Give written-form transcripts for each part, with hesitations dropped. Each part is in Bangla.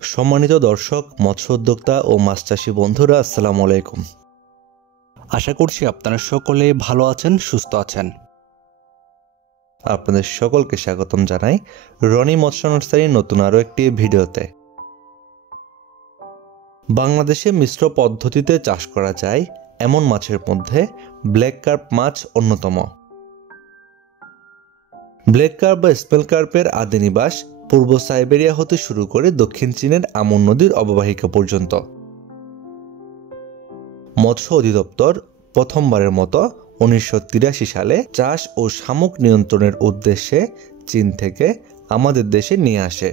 সম্মানিত দর্শক, মৎস্য উদ্যোক্তা ও মাছ চাষী বন্ধুরা, আসসালামু আলাইকুম। আশা করছি আপনারা সকলে ভালো আছেন, সুস্থ আছেন। আপনাদের সকলকে স্বাগতম জানাই রনি মৎস্য নার্সারির নতুন আরও একটি ভিডিওতে। বাংলাদেশে মিশ্র পদ্ধতিতে চাষ করা যায় এমন মাছের মধ্যে ব্ল্যাক কার্প মাছ অন্যতম। ব্ল্যাক কার্প বা স্পেল কার্পের আদি নিবাস পূর্ব সাইবেরিয়া হতে শুরু করে দক্ষিণ চীনের আমন নদীর অববাহিকা পর্যন্ত। মৎস্য অধিদপ্তর প্রথমবারের মতো 1983 সালে চাষ ও শামুক নিয়ন্ত্রণের উদ্দেশ্যে চীন থেকে আমাদের দেশে নিয়ে আসে।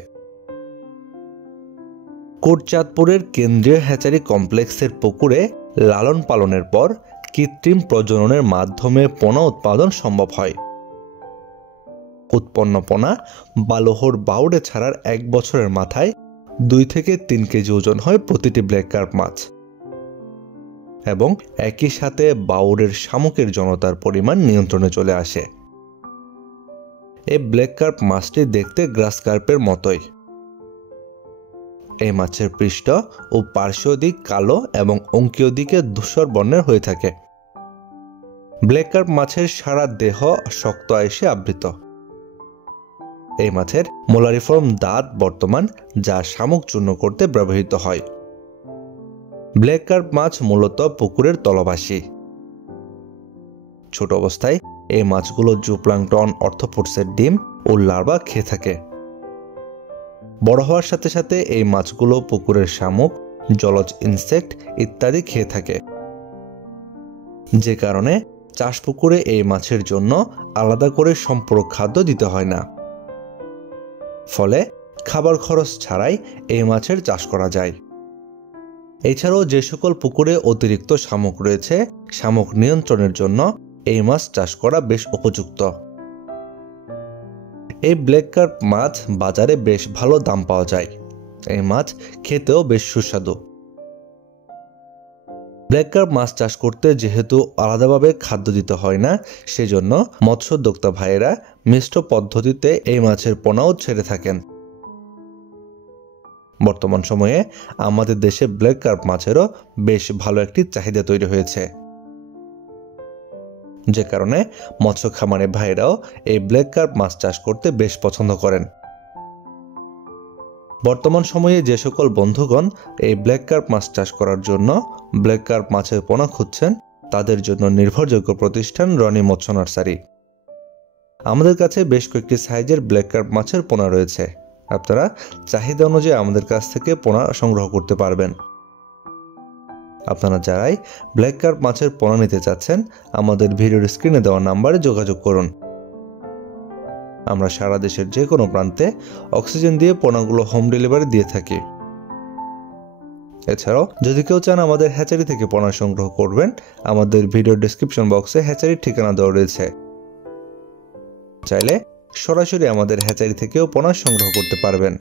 কোটচাঁদপুরের কেন্দ্রীয় হ্যাচারি কমপ্লেক্সের পুকুরে লালন পালনের পর কৃত্রিম প্রজননের মাধ্যমে পোনা উৎপাদন সম্ভব হয়। উৎপন্ন পোনা বালুহর বাউড়ে ছাড়ার 1 বছরের মাথায় 2 থেকে 3 কেজি ওজন হয় প্রতিটি ব্ল্যাক কার্প মাছ, এবং একই সাথে বাউড়ের শামুকের জনতার পরিমাণ নিয়ন্ত্রণে চলে আসে। এই ব্ল্যাক কার্প মাছটি দেখতে গ্রাস কার্পের মতোই। এই মাছের পৃষ্ঠ ও পার্শ্বীয় দিক কালো এবং অঙ্কীয় দিকে ধূসর বর্ণের হয়ে থাকে। ব্ল্যাক কার্প মাছের সারা দেহ শক্ত আঁশে আবৃত। এই মাছের মোলারিফর্ম দাঁত বর্তমান, যা শামুক চূর্ণ করতে ব্যবহৃত হয়। ব্ল্যাক কার্প মাছ মূলত পুকুরের তলবাসী। ছোট অবস্থায় এই মাছগুলো জুপ্লাঙ্কটন, অর্থোপোডসের ডিম ও লার্ভা খেয়ে থাকে। বড় হওয়ার সাথে সাথে এই মাছগুলো পুকুরের শামুক, জলজ ইনসেক্ট ইত্যাদি খেয়ে থাকে, যে কারণে চাষ পুকুরে এই মাছের জন্য আলাদা করে সম্পূরক খাদ্য দিতে হয় না। ফলে খাবার খরচ ছাড়াই এই মাছের চাষ করা যায়। এছাড়াও যে সকল পুকুরে অতিরিক্ত শামুক রয়েছে, শামুক নিয়ন্ত্রণের জন্য এই মাছ চাষ করা বেশ উপযুক্ত। এই ব্ল্যাক কার্প মাছ বাজারে বেশ ভালো দাম পাওয়া যায়। এই মাছ খেতেও বেশ সুস্বাদু। ব্ল্যাক কার্প মাছ চাষ করতে যেহেতু আলাদাভাবে খাদ্য দিতে হয় না, সেজন্য মৎস্যোদ্যোক্তা ভাইয়েরা মিশ্র পদ্ধতিতে এই মাছের পোনাও ছেড়ে থাকেন। বর্তমান সময়ে আমাদের দেশে ব্ল্যাক কার্প মাছেরও বেশ ভালো একটি চাহিদা তৈরি হয়েছে, যে কারণে মৎস্য খামারে ভাইরাও এই ব্ল্যাক কার্প মাছ চাষ করতে বেশ পছন্দ করেন। বর্তমান সময়ে যে সকল বন্ধুগণ এই ব্ল্যাক কার্প মাছ চাষ করার জন্য ব্ল্যাক কার্প মাছের পোনা খুঁজছেন, তাদের জন্য নির্ভরযোগ্য প্রতিষ্ঠান রনি মৎস্য নার্সারি। আমাদের কাছে বেশ কয়েকটি সাইজের ব্ল্যাক কার্প মাছের পোনা রয়েছে। আপনারা চাহিদা অনুযায়ী আমাদের কাছ থেকে পোনা সংগ্রহ করতে পারবেন। আপনারা যারাই ব্ল্যাক কার্প মাছের পোনা নিতে চাচ্ছেন, আমাদের ভিডিওর স্ক্রিনে দেওয়া নাম্বারে যোগাযোগ করুন। আমরা সারা দেশের যে কোনো প্রান্তে অক্সিজেন দিয়ে পোনাগুলো হোম ডেলিভারি দিয়ে থাকি। এছাড়াও যদি কেউ চান আমাদের হ্যাচারি থেকে পোনা সংগ্রহ করবেন, আমাদের ভিডিওর ডেসক্রিপশন বক্সে হ্যাচারির ঠিকানা দেওয়া রয়েছে। চাইলে সরাসরি আমাদের হ্যাচারি থেকেও পোনা সংগ্রহ করতে পারবেন।